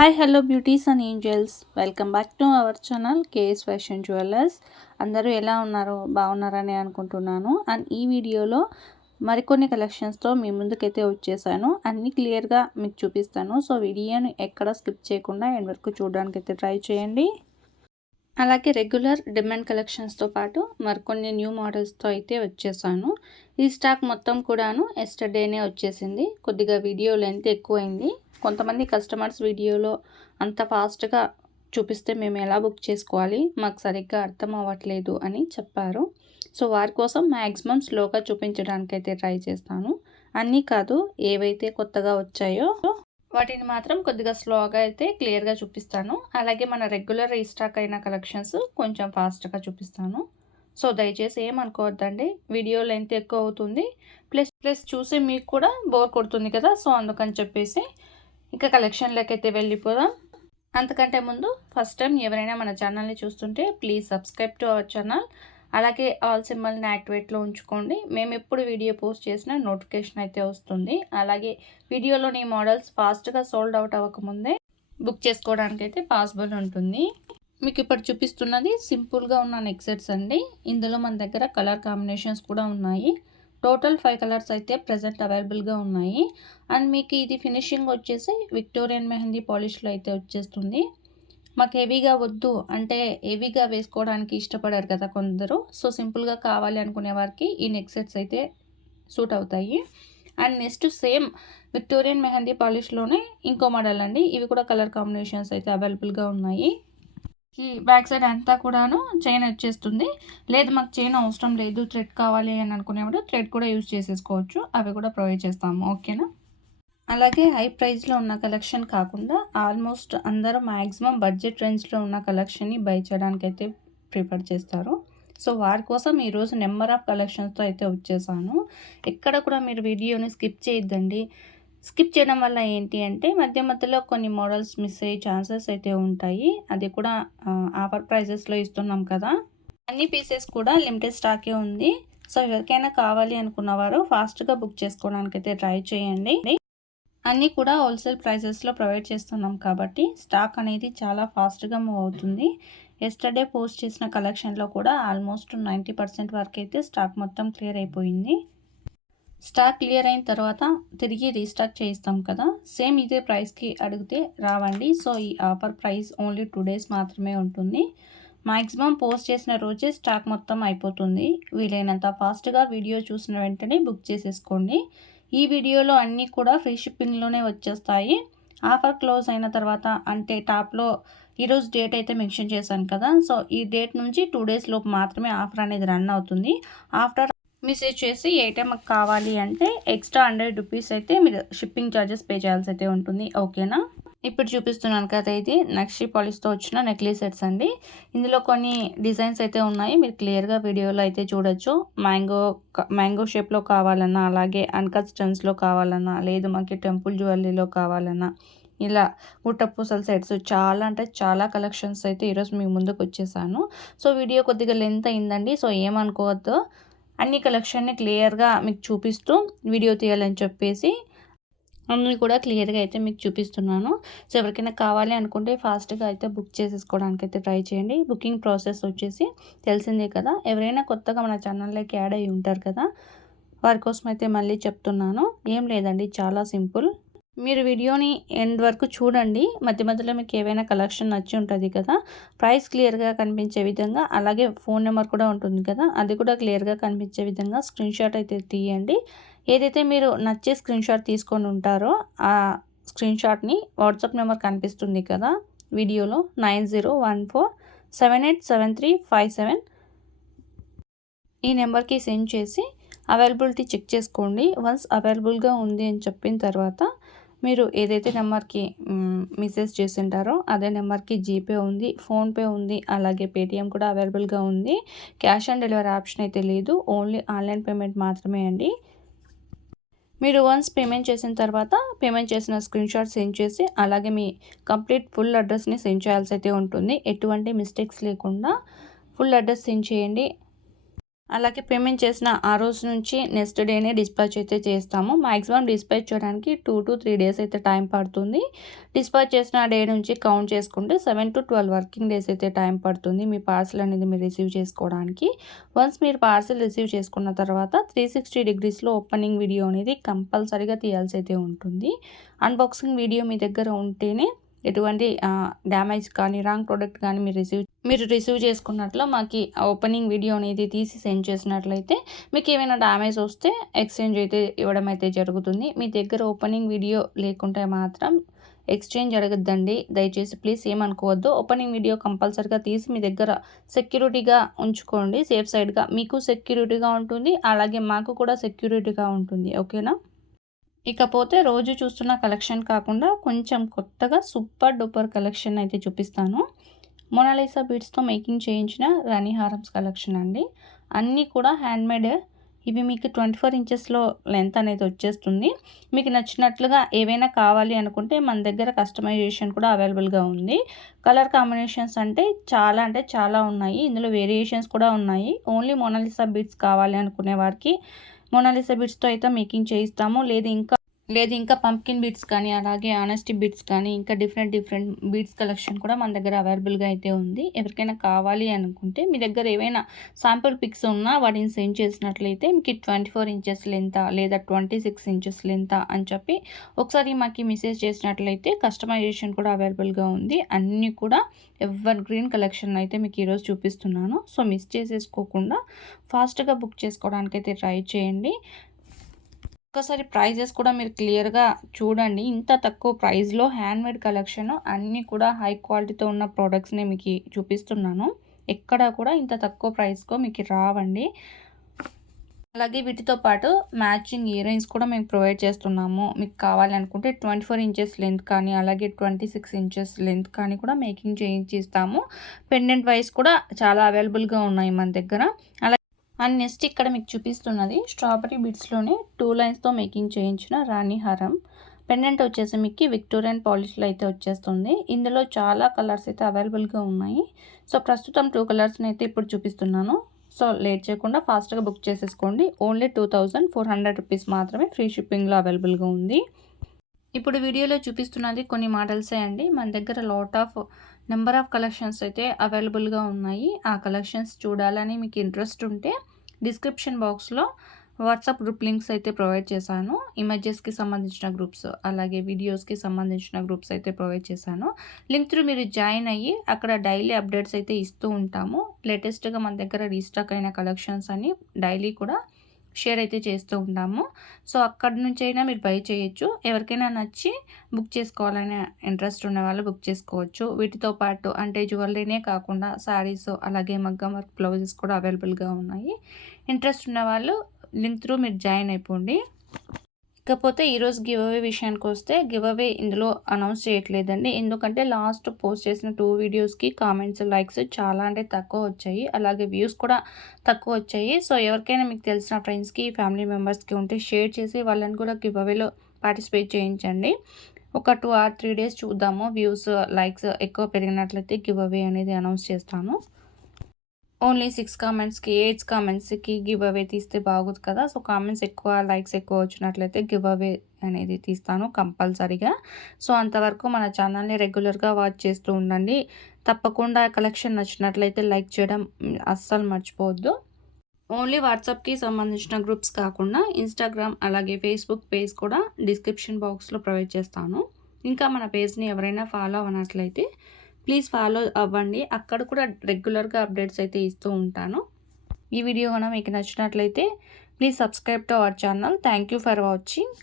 Hi hello beauties and angels, welcome back to our channel KS fashion jewellers. అందరూ ఎలా ఉన్నారు? బాగున్నారని అనుకుంటున్నాను. అండ్ ఈ వీడియోలో మరికొన్ని కలెక్షన్స్తో మీ ముందుకైతే వచ్చేసాను. అన్నీ క్లియర్గా మీకు చూపిస్తాను. సో వీడియోని ఎక్కడ స్కిప్ చేయకుండా ఎండ్ వరకు చూడడానికి అయితే ట్రై చేయండి. అలాగే రెగ్యులర్ డిమాండ్ కలెక్షన్స్తో పాటు మరికొన్ని న్యూ మోడల్స్తో అయితే వచ్చేసాను. ఈ స్టాక్ మొత్తం కూడాను ఎస్టర్డేనే వచ్చేసింది. కొద్దిగా వీడియో లెంత్ ఎక్కువైంది. కొంతమంది కస్టమర్స్ వీడియోలో అంత ఫాస్ట్గా చూపిస్తే మేము ఎలా బుక్ చేసుకోవాలి, మాకు సరిగ్గా అర్థం అవ్వట్లేదు అని చెప్పారు. సో వారి కోసం మ్యాక్సిమం స్లోగా చూపించడానికి అయితే ట్రై చేస్తాను. అన్నీ కాదు, ఏవైతే కొత్తగా వచ్చాయో వాటిని మాత్రం కొద్దిగా స్లోగా అయితే క్లియర్గా చూపిస్తాను. అలాగే మన రెగ్యులర్ రీస్టాక్ అయిన కలెక్షన్స్ కొంచెం ఫాస్ట్గా చూపిస్తాను. సో దయచేసి ఏమనుకోవద్దండి, వీడియో లెంత్ ఎక్కువ అవుతుంది, ప్లస్ చూసి మీకు కూడా బోర్ కొడుతుంది కదా. సో అందుకని చెప్పేసి ఇంకా కలెక్షన్లోకి అయితే వెళ్ళిపోదాం. అంతకంటే ముందు ఫస్ట్ టైం ఎవరైనా మన ఛానల్ని చూస్తుంటే please subscribe to our channel. అలాగే ఆల్ సింబల్ని యాక్టివేట్లో ఉంచుకోండి. మేము ఎప్పుడు వీడియో పోస్ట్ చేసినా నోటిఫికేషన్ అయితే వస్తుంది. అలాగే వీడియోలోని మోడల్స్ ఫాస్ట్గా సోల్డ్ అవుట్ అవ్వకముందే బుక్ చేసుకోవడానికి అయితే పాసిబుల్ ఉంటుంది. మీకు ఇప్పుడు చూపిస్తున్నది సింపుల్గా ఉన్న నెక్ సెట్స్ అండి. ఇందులో మన దగ్గర కలర్ కాంబినేషన్స్ కూడా ఉన్నాయి. టోటల్ 5 కలర్స్ అయితే ప్రజెంట్ అవైలబుల్గా ఉన్నాయి. అండ్ మీకు ఇది ఫినిషింగ్ వచ్చేసి విక్టోరియన్ మెహందీ పాలిష్లో అయితే వచ్చేస్తుంది. మాకు హెవీగా వద్దు అంటే హెవీగా వేసుకోవడానికి ఇష్టపడారు కదా కొందరు. సో సింపుల్గా కావాలి అనుకునే వారికి ఈ నెక్ సెట్స్ అయితే సూట్ అవుతాయి. And next same Victorian mehndi పాలిష్లోనే ఇంకో మోడల్ అండి. ఇవి కూడా కలర్ కాంబినేషన్స్ అయితే అవైలబుల్గా ఉన్నాయి. ఈ బ్యాక్ సైడ్ అంతా కూడాను చైన్ వచ్చేస్తుంది. లేదు మాకు చైన్ అవసరం లేదు, థ్రెడ్ కావాలి అని అనుకునేవాడు థ్రెడ్ కూడా యూజ్ చేసేసుకోవచ్చు. అవి కూడా ప్రొవైడ్ చేస్తాము, ఓకేనా. అలాగే హై ప్రైస్లో ఉన్న కలెక్షన్ కాకుండా ఆల్మోస్ట్ అందరూ మ్యాక్సిమం బడ్జెట్ రేంజ్లో ఉన్న కలెక్షన్ని బై చేయడానికి అయితే ప్రిఫర్ చేస్తారు. సో వారి కోసం ఈరోజు నెంబర్ ఆఫ్ కలెక్షన్స్తో అయితే వచ్చేసాను. ఎక్కడ కూడా మీరు వీడియోని స్కిప్ చేయొద్దండి. స్కిప్ చేయడం వల్ల ఏంటి అంటే మధ్య మధ్యలో కొన్ని మోడల్స్ మిస్ అయ్యే ఛాన్సెస్ అయితే ఉంటాయి. అది కూడా ఆఫర్ ప్రైజెస్లో ఇస్తున్నాం కదా. అన్ని పీసెస్ కూడా లిమిటెడ్ స్టాకే ఉంది. సో ఎవరికైనా కావాలి అనుకున్నవారు ఫాస్ట్గా బుక్ చేసుకోవడానికి అయితే ట్రై చేయండి. అన్నీ కూడా హోల్సేల్ ప్రైజెస్లో ప్రొవైడ్ చేస్తున్నాం కాబట్టి స్టాక్ అనేది చాలా ఫాస్ట్గా మూవ్ అవుతుంది. ఎస్టర్డే పోస్ట్ చేసిన కలెక్షన్లో కూడా ఆల్మోస్ట్ 90% వరకు అయితే స్టాక్ మొత్తం క్లియర్ అయిపోయింది. స్టాక్ క్లియర్ అయిన తర్వాత తిరిగి రీస్టాక్ చేయిస్తాం కదా, సేమ్ ఇదే ప్రైస్కి అడిగితే రావండి. సో ఈ ఆఫర్ ప్రైస్ ఓన్లీ 2 days మాత్రమే ఉంటుంది. మ్యాక్సిమం పోస్ట్ చేసిన రోజే స్టాక్ మొత్తం అయిపోతుంది. వీలైనంత ఫాస్ట్గా వీడియో చూసిన వెంటనే బుక్ చేసేసుకోండి. ఈ వీడియోలో అన్నీ కూడా ఫ్రీ షిప్పింగ్లోనే వచ్చేస్తాయి. ఆఫర్ క్లోజ్ అయిన తర్వాత అంటే టాప్లో ఈరోజు డేట్ అయితే మెన్షన్ చేశాను కదా, సో ఈ డేట్ నుంచి 2 days లోపు మాత్రమే ఆఫర్ అనేది రన్ అవుతుంది. ఆఫ్టర్ మెసేజ్ చేసి ఏ టైంకి కావాలి అంటే ఎక్స్ట్రా 100 రూపీస్ అయితే మీరు షిప్పింగ్ ఛార్జెస్ పే చేయాల్సి అయితే ఉంటుంది, ఓకేనా. ఇప్పుడు చూపిస్తున్నాను కదా, ఇది నక్షి పాలిష్తో వచ్చిన నెక్లెస్ సెట్స్ అండి. ఇందులో కొన్ని డిజైన్స్ అయితే ఉన్నాయి, మీరు క్లియర్గా వీడియోలో అయితే చూడొచ్చు. మ్యాంగో షేప్లో కావాలన్నా, అలాగే అన్కట్ స్టోన్స్లో కావాలన్నా, లేదు మాకు టెంపుల్ జ్యువెలరీలో కావాలన్నా, ఇలా గుట్టపూసల సెట్స్ చాలా అంటే చాలా కలెక్షన్స్ అయితే ఈరోజు మీ ముందుకు వచ్చేసాను. సో వీడియో కొద్దిగా లెంత్ అయిందండి, సో ఏమనుకోవద్దు. అన్ని కలెక్షన్ని క్లియర్గా మీకు చూపిస్తూ వీడియో తీయాలని చెప్పేసి అన్నీ కూడా క్లియర్గా అయితే మీకు చూపిస్తున్నాను. సో ఎవరికైనా కావాలి అనుకుంటే ఫాస్ట్గా అయితే బుక్ చేసేసుకోవడానికి అయితే ట్రై చేయండి. బుకింగ్ ప్రాసెస్ వచ్చేసి తెలిసిందే కదా, ఎవరైనా కొత్తగా మన ఛానల్లోకి యాడ్ అయ్యి ఉంటారు కదా, వారి కోసం అయితే మళ్ళీ చెప్తున్నాను. ఏం లేదండి, చాలా సింపుల్. మీరు వీడియోని ఎండ్ వరకు చూడండి. మధ్య మధ్యలో మీకు ఏవైనా కలెక్షన్ నచ్చి ఉంటుంది కదా, ప్రైస్ క్లియర్గా కనిపించే విధంగా, అలాగే ఫోన్ నెంబర్ కూడా ఉంటుంది కదా, అది కూడా క్లియర్గా కనిపించే విధంగా స్క్రీన్ షాట్ అయితే తీయండి. ఏదైతే మీరు నచ్చే స్క్రీన్ షాట్ తీసుకొని ఉంటారో ఆ స్క్రీన్ షాట్ని వాట్సాప్ నెంబర్ కనిపిస్తుంది కదా వీడియోలో, 9014787357 ఈ నెంబర్కి సెండ్ చేసి అవైలబిలిటీ చెక్ చేసుకోండి. వన్స్ అవైలబుల్గా ఉంది అని చెప్పిన తర్వాత మీరు ఏదైతే నెంబర్కి మెసేజ్ చేసింటారో అదే నెంబర్కి జీపే ఉంది, ఫోన్పే ఉంది, అలాగే పేటిఎం కూడా అవైలబుల్గా ఉంది. క్యాష్ ఆన్ డెలివరీ ఆప్షన్ అయితే లేదు, ఓన్లీ ఆన్లైన్ పేమెంట్ మాత్రమే అండి. మీరు వన్స్ పేమెంట్ చేసిన తర్వాత పేమెంట్ చేసిన స్క్రీన్ షాట్ సెండ్ చేసి అలాగే మీ కంప్లీట్ ఫుల్ అడ్రస్ని సెండ్ చేయాల్సి అయితే ఉంటుంది. ఎటువంటి మిస్టేక్స్ లేకుండా ఫుల్ అడ్రస్ సెండ్ చేయండి. అలాగే పేమెంట్ చేసిన ఆ రోజు నుంచి నెక్స్ట్ డేనే డిస్పాచ్ అయితే చేస్తాము. మ్యాక్సిమం డిస్పాచ్ చేయడానికి 2 to 3 డేస్ అయితే టైం పడుతుంది. డిస్పాచ్ చేసిన డే నుంచి కౌంట్ చేసుకుంటే 7 to 12 వర్కింగ్ డేస్ అయితే టైం పడుతుంది మీ పార్సల్ అనేది మీరు రిసీవ్ చేసుకోవడానికి. వన్స్ మీరు పార్సల్ రిసీవ్ చేసుకున్న తర్వాత 360 డిగ్రీస్లో ఓపెనింగ్ వీడియో అనేది కంపల్సరీగా తీయాల్సి అయితే ఉంటుంది. అన్బాక్సింగ్ వీడియో మీ దగ్గర ఉంటేనే ఎటువంటి డ్యామేజ్ కానీ రాంగ్ ప్రోడక్ట్ కానీ మీరు రిసీవ్ చేసుకున్నట్లు మాకు ఓపెనింగ్ వీడియో అనేది తీసి సెండ్ చేసినట్లయితే మీకు ఏమైనా డ్యామేజ్ వస్తే ఎక్స్చేంజ్ అయితే ఇవ్వడం అయితే జరుగుతుంది. మీ దగ్గర ఓపెనింగ్ వీడియో లేకుంటే మాత్రం ఎక్స్చేంజ్ అడగద్దండి దయచేసి, ప్లీజ్ ఏమనుకోవద్దు. ఓపెనింగ్ వీడియో కంపల్సరీగా తీసి మీ దగ్గర సెక్యూరిటీగా ఉంచుకోండి. సేఫ్ సైడ్గా మీకు సెక్యూరిటీగా ఉంటుంది, అలాగే మాకు కూడా సెక్యూరిటీగా ఉంటుంది. ఓకేనా. ఇకపోతే రోజు చూస్తున్న కలెక్షన్ కాకుండా కొంచెం కొత్తగా సూపర్ డూపర్ కలెక్షన్ అయితే చూపిస్తాను. మొనాలిసా బీడ్స్తో మేకింగ్ చేయించిన రాణి హారమ్స్ కలెక్షన్ అండి. అన్నీ కూడా హ్యాండ్మేడ్. ఇవి మీకు 24 ఇంచెస్లో లెంత్ అనేది వచ్చేస్తుంది. మీకు నచ్చినట్లుగా ఏవైనా కావాలి అనుకుంటే మన దగ్గర కస్టమైజేషన్ కూడా అవైలబుల్గా ఉంది. కలర్ కాంబినేషన్స్ అంటే చాలా ఉన్నాయి. ఇందులో వేరియేషన్స్ కూడా ఉన్నాయి. ఓన్లీ మొనాలిసా బీడ్స్ కావాలి అనుకునే వారికి మొనాలిసా బీడ్స్తో అయితే మేకింగ్ చేయిస్తాము. లేదు ఇంకా పంప్కిన్ బీడ్స్ కానీ అలాగే ఆనెస్టీ బీడ్స్ కానీ ఇంకా డిఫరెంట్ బీడ్స్ కలెక్షన్ కూడా మన దగ్గర అవైలబుల్గా అయితే ఉంది. ఎవరికైనా కావాలి అనుకుంటే మీ దగ్గర ఏవైనా శాంపుల్ పిక్స్ ఉన్నా వాటిని సెండ్ చేసినట్లయితే మీకు 24 ఇంచెస్ లెంతా లేదా 26 ఇంచెస్ లెంతా అని చెప్పి ఒకసారి మాకు మెసేజ్ చేసినట్లయితే కస్టమైజేషన్ కూడా అవైలబుల్గా ఉంది. అన్నీ కూడా ఎవర్ గ్రీన్ కలెక్షన్ అయితే మీకు ఈరోజు చూపిస్తున్నాను. సో మిస్ చేసేసుకోకుండా ఫాస్ట్గా బుక్ చేసుకోవడానికి అయితే ట్రై చేయండి. ఒకసారి ప్రైజెస్ కూడా మీరు క్లియర్గా చూడండి. ఇంత తక్కువ ప్రైస్లో హ్యాండ్మేడ్ కలెక్షన్ అన్నీ కూడా హై క్వాలిటీతో ఉన్న ప్రోడక్ట్స్ని మీకు చూపిస్తున్నాను. ఎక్కడ కూడా ఇంత తక్కువ ప్రైస్కో మీకు రావండి. అలాగే వీటితో పాటు మ్యాచింగ్ ఇయర్ రింగ్స్ కూడా మేము ప్రొవైడ్ చేస్తున్నాము. మీకు కావాలి అనుకుంటే 24 ఇంచెస్ లెంత్ కానీ అలాగే 26 ఇంచెస్ లెంత్ కానీ కూడా మేకింగ్ చేయించిస్తాము. పెండెంట్ వైస్ కూడా చాలా అవైలబుల్గా ఉన్నాయి మన దగ్గర. అండ్ నెక్స్ట్ ఇక్కడ మీకు చూపిస్తున్నది స్ట్రాబెరీ బీడ్స్లోనే 2 లైన్స్తో మేకింగ్ చేయించిన రాణి హారం. పెండెంట్ వచ్చేసి మీకు విక్టోరియన్ పాలిష్లో అయితే వచ్చేస్తుంది. ఇందులో చాలా కలర్స్ అయితే అవైలబుల్గా ఉన్నాయి. సో ప్రస్తుతం 2 కలర్స్ని అయితే ఇప్పుడు చూపిస్తున్నాను. సో లేట్ చేయకుండా ఫాస్ట్గా బుక్ చేసేసుకోండి. ఓన్లీ 2400 రూపీస్ మాత్రమే ఫ్రీ షిప్పింగ్లో అవైలబుల్గా ఉంది. ఇప్పుడు వీడియోలో చూపిస్తున్నది కొన్ని మోడల్సే అండి. మన దగ్గర నెంబర్ ఆఫ్ కలెక్షన్స్ అయితే అవైలబుల్గా ఉన్నాయి. ఆ కలెక్షన్స్ చూడాలని మీకు ఇంట్రెస్ట్ ఉంటే డిస్క్రిప్షన్ బాక్స్లో వాట్సాప్ గ్రూప్ లింక్స్ అయితే ప్రొవైడ్ చేశాను. ఇమేజెస్కి సంబంధించిన గ్రూప్స్ అలాగే వీడియోస్కి సంబంధించిన గ్రూప్స్ అయితే ప్రొవైడ్ చేశాను. లింక్ త్రూ మీరు జాయిన్ అయ్యి అక్కడ డైలీ అప్డేట్స్ అయితే ఇస్తూ ఉంటాము. లేటెస్ట్గా మన దగ్గర రీస్టాక్ అయిన కలెక్షన్స్ అని డైలీ కూడా షేర్ అయితే చేస్తూ ఉంటాము. సో అక్కడి నుంచి అయినా మీరు బై చేయొచ్చు. ఎవరికైనా నచ్చి బుక్ చేసుకోవాలనే ఇంట్రెస్ట్ ఉన్న వాళ్ళు బుక్ చేసుకోవచ్చు. వీటితో పాటు అంటే జ్యువెలరీనే కాకుండా శారీస్ అలాగే మగ్గం వర్క్ బ్లౌజెస్ కూడా అవైలబుల్గా ఉన్నాయి. ఇంట్రెస్ట్ ఉన్న వాళ్ళు లింక్ త్రూ మీరు జాయిన్ అయిపోండి. ఇకపోతే ఈరోజు గివ్ అవే విషయానికి వస్తే గివ్ అవే ఇందులో అనౌన్స్ చేయట్లేదండి. ఎందుకంటే లాస్ట్ పోస్ట్ చేసిన 2 వీడియోస్కి కామెంట్స్ లైక్స్ చాలా అంటే తక్కువ వచ్చాయి. అలాగే వ్యూస్ కూడా తక్కువ వచ్చాయి. సో ఎవరికైనా మీకు తెలిసిన ఫ్రెండ్స్కి ఫ్యామిలీ మెంబర్స్కి ఉంటే షేర్ చేసి వాళ్ళని కూడా గివ్ అవేలో పార్టిసిపేట్ చేయించండి. ఒక 2 or 3 డేస్ చూద్దాము. వ్యూస్ లైక్స్ ఎక్కువ పెరిగినట్లయితే గివ్ అవే అనేది అనౌన్స్ చేస్తాను. ఓన్లీ 6 కామెంట్స్కి 8 కామెంట్స్కి గివ్ అవే తీస్తే బాగోదు కదా. సో కామెంట్స్ ఎక్కువ లైక్స్ ఎక్కువ వచ్చినట్లయితే గివ్ అవే అనేది తీస్తాను కంపల్సరీగా. సో అంతవరకు మన ఛానల్ని రెగ్యులర్గా వాచ్ చేస్తూ ఉండండి. తప్పకుండా కలెక్షన్ నచ్చినట్లయితే లైక్ చేయడం అస్సలు మర్చిపోవద్దు. ఓన్లీ వాట్సాప్కి సంబంధించిన గ్రూప్స్ కాకుండా ఇన్స్టాగ్రామ్ అలాగే ఫేస్బుక్ పేజ్ కూడా డిస్క్రిప్షన్ బాక్స్లో ప్రొవైడ్ చేస్తాను. ఇంకా మన పేజ్ని ఎవరైనా ఫాలో అవ్వనట్లయితే ప్లీజ్ ఫాలో అవ్వండి. అక్కడ కూడా రెగ్యులర్గా అప్డేట్స్ అయితే ఇస్తూ ఉంటాను. ఈ వీడియో కనుక మీకు నచ్చినట్లయితే please subscribe to our channel. Thank you for watching.